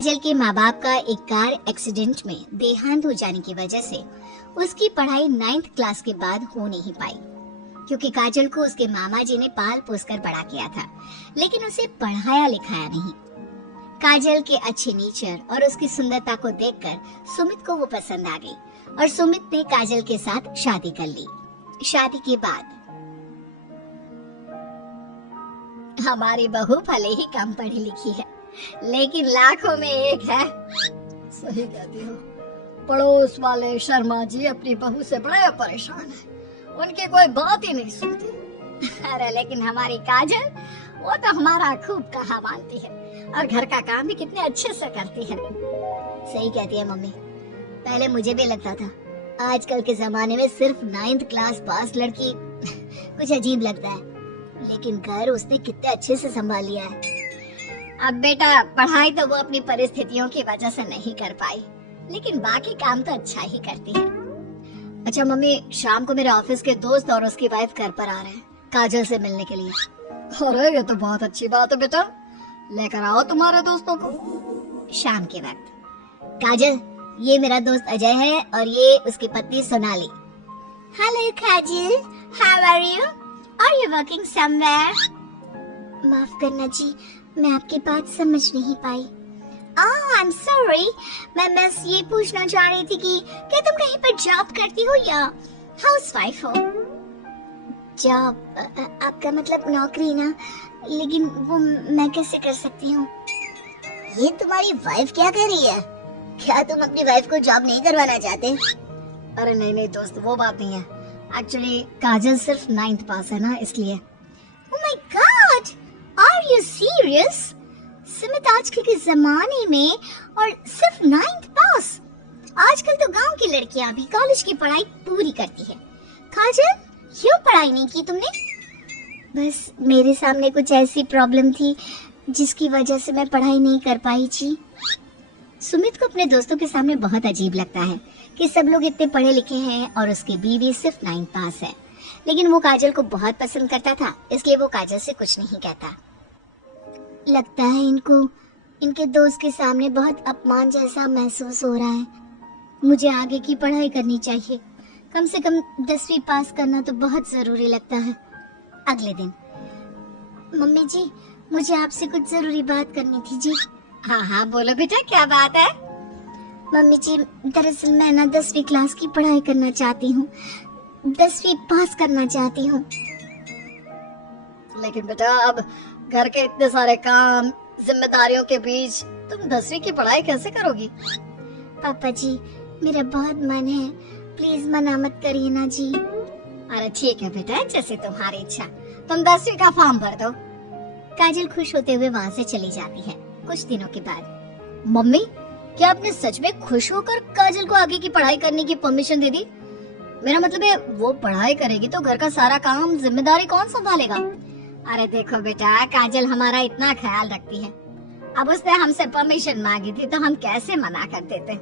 काजल के माँ बाप का एक कार एक्सीडेंट में देहांत हो जाने की वजह से उसकी पढ़ाई 9th क्लास के बाद हो नहीं पाई, क्योंकि काजल को उसके मामा जी ने पाल पोस कर बड़ा किया था, लेकिन उसे पढ़ाया लिखाया नहीं। काजल के अच्छे नेचर और उसकी सुंदरता को देखकर सुमित को वो पसंद आ गई और सुमित ने काजल के साथ शादी कर ली। शादी के बाद हमारी बहू भले ही कम पढ़ी लिखी है, लेकिन लाखों में एक है। सही कहती हो। पड़ोस वाले शर्मा जी अपनी बहू से बड़े परेशान हैं। उनकी कोई बात ही नहीं सुनती। अरे लेकिन हमारी काजल, वो तो हमारा खूब कहा मानती है और घर का काम भी कितने अच्छे से करती है। सही कहती है मम्मी। पहले मुझे भी लगता था आजकल के जमाने में सिर्फ 9th क्लास पास लड़की कुछ अजीब लगता है, लेकिन घर उसने कितने अच्छे से संभाल लिया है। अब बेटा, पढ़ाई तो वो अपनी परिस्थितियों की वजह से नहीं कर पाई, लेकिन बाकी काम तो अच्छा ही करती है। अच्छा मम्मी, शाम को मेरे ऑफिस के दोस्त और उसकी वाइफ घर पर आ रहे हैं काजल से मिलने के लिए। अरे ये तो बहुत अच्छी बात है बेटा, लेकर आओ तुम्हारे दोस्तों को। शाम के वक्त काजल, ये मेरा दोस्त अजय है और ये उसकी पत्नी Sonali. Hello Kajal, how are you? Are you working somewhere? माफ करना जी, मैं आपकी बात समझ नहीं पाई। I am sorry. मैं बस ये पूछना चाह रही थी कि क्या तुम कहीं पर जॉब करती हो या हाउसवाइफ हो? जॉब? आपका मतलब नौकरी ना, लेकिन वो मैं कैसे कर सकती हूँ? ये तुम्हारी वाइफ क्या कर रही है? क्या तुम अपनी वाइफ को जॉब नहीं करवाना चाहते? अरे नहीं नहीं दोस्त, वो बात नहीं है। एक्चुअली काजल सिर्फ 9th पास है ना, इसलिए। Oh my God! Are you serious? Sumit, आजकल के जमाने में और सिर्फ 9th पास? आजकल तो गांव की लड़कियां भी कॉलेज की पढ़ाई पूरी करती है। काजल, क्यों पढ़ाई नहीं की तुमने? बस मेरे सामने कुछ ऐसी प्रॉब्लम थी जिसकी वजह से मैं पढ़ाई नहीं कर पाई जी। सुमित को अपने दोस्तों के सामने बहुत अजीब लगता है कि सब लोग इतने पढ़े लिखे हैं और उसकी बीवी सिर्फ 9th पास है, लेकिन वो काजल को बहुत पसंद करता था, इसलिए वो काजल से कुछ नहीं कहता। लगता है इनको इनके दोस्त के सामने बहुत अपमान जैसा महसूस हो रहा है। मुझे आगे की पढ़ाई करनी चाहिए, कम से कम 10वीं पास करना तो बहुत जरूरी लगता है। अगले दिन, मम्मी जी, मुझे आपसे कुछ जरूरी बात करनी थी जी। हाँ हाँ बोलो बेटा, क्या बात है? मम्मी जी, दरअसल मैं ना 10वीं क्लास की पढ़ाई करना चाहती हूँ, 10वीं पास करना चाहती हूँ। लेकिन बेटा, अब घर के इतने सारे काम, जिम्मेदारियों के बीच तुम 10वीं की पढ़ाई कैसे करोगी? पापा जी, मेरा बहुत मन है, प्लीज मना मत करिए ना जी। अरे ठीक है बेटा, जैसे तुम्हारी इच्छा। तुम 10वीं का फॉर्म भर दो। काजल खुश होते हुए वहाँ से चली जाती है। कुछ दिनों के बाद, मम्मी, क्या आपने सच में खुश होकर काजल को आगे की पढ़ाई करने की परमिशन दे दी? मेरा मतलब है, वो पढ़ाई करेगी तो घर का सारा काम, जिम्मेदारी कौन संभालेगा? अरे देखो बेटा, काजल हमारा इतना ख्याल रखती है, अब उसने हमसे परमिशन मांगी थी तो हम कैसे मना कर देते।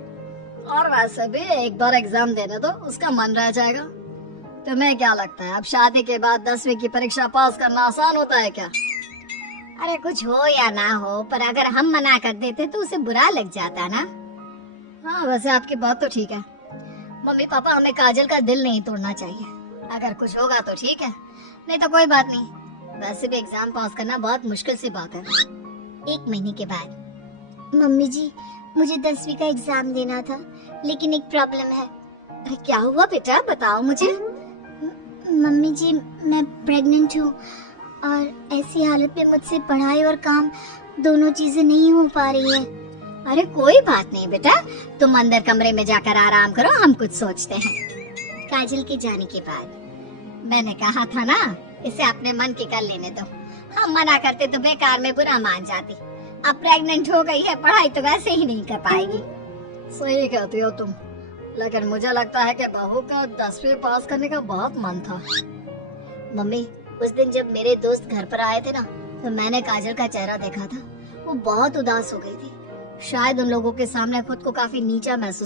और वैसे भी एक बार एग्जाम देने दो, उसका मन रह जाएगा। तुम्हें क्या लगता है, अब शादी के बाद 10वीं की परीक्षा पास करना आसान होता है क्या? अरे कुछ हो या ना हो, पर अगर हम मना कर देते तो उसे बुरा लग जाता ना। हाँ वैसे आपकी बात तो ठीक है। मम्मी पापा, हमें काजल का दिल नहीं तोड़ना चाहिए। अगर कुछ होगा तो ठीक है, नहीं तो कोई बात नहीं। वैसे भी एग्जाम पास करना बहुत मुश्किल सी बात है। 1 महीने के बाद, मम्मी जी, मुझे 10वीं का एग्जाम देना था, लेकिन एक प्रॉब्लम है। अरे क्या हुआ बेटा, बताओ मुझे। मम्मी जी, मैं प्रेग्नेंट हूँ और ऐसी हालत में मुझसे पढ़ाई और काम दोनों चीजें नहीं हो पा रही है। अरे कोई बात नहीं बेटा, तुम अंदर कमरे में जाकर आराम करो, हम कुछ सोचते हैं। काजल के जाने के बाद, मैंने कहा था ना, इसे अपने मन की कर लेने दो। हम मना करते तो बेकार में बुरा मान जाती। अब प्रेग्नेंट हो गई है, पढ़ाई तो वैसे ही नहीं कर पाएगी। सही कहती हो तुम, लेकिन मुझे लगता है कि बहू का 10वीं पास करने का बहुत मन था। मम्मी, उस दिन जब मेरे दोस्त घर पर आए थे ना, तो मैंने काजल का चेहरा देखा था, वो बहुत उदास हो गई थी। शायद उन लोगों के सामने खुद को काफी नीचा महसूस